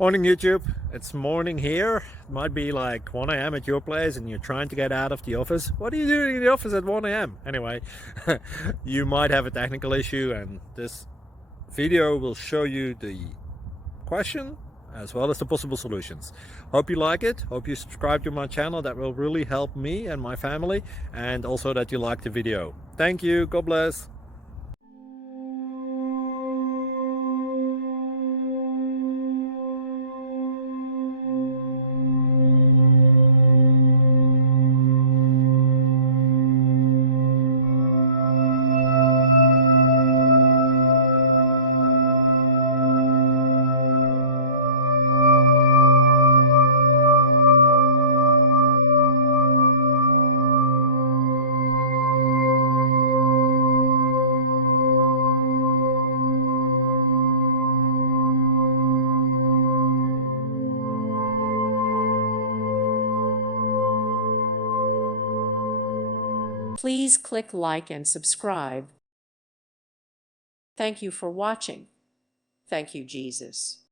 Morning YouTube, it's morning here. It might be like 1 a.m. at your place and you're trying to get out of the office. What are you doing in the office at 1 a.m.? Anyway, you might have a technical issue and this video will show you the question as well as the possible solutions. Hope you like it, hope you subscribe to my channel. That will really help me and my family, and also that you like the video. Thank you, God bless. Please click like and subscribe. Thank you for watching. Thank you, Jesus.